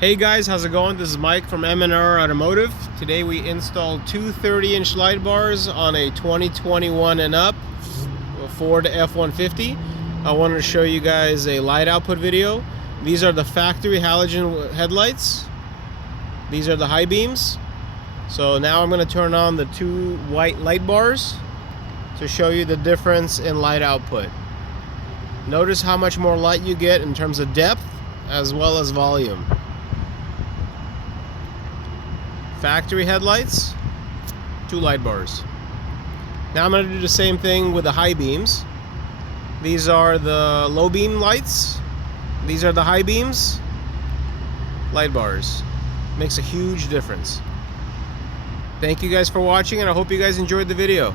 Hey guys, how's it going? This is Mike from M&R Automotive. Today we installed two 30-inch light bars on a 2021 and up Ford F150. I wanted to show you guys a light output video. These are the factory halogen headlights. These are the high beams. So now I'm going to turn on the two white light bars to show you the difference in light output. Notice how much more light you get in terms of depth as well as volume. Factory headlights, two light bars. Now I'm going to do the same thing with the high beams. These are the low beam lights. These are the high beams. Light bars. Makes a huge difference. Thank you guys for watching, and I hope you guys enjoyed the video.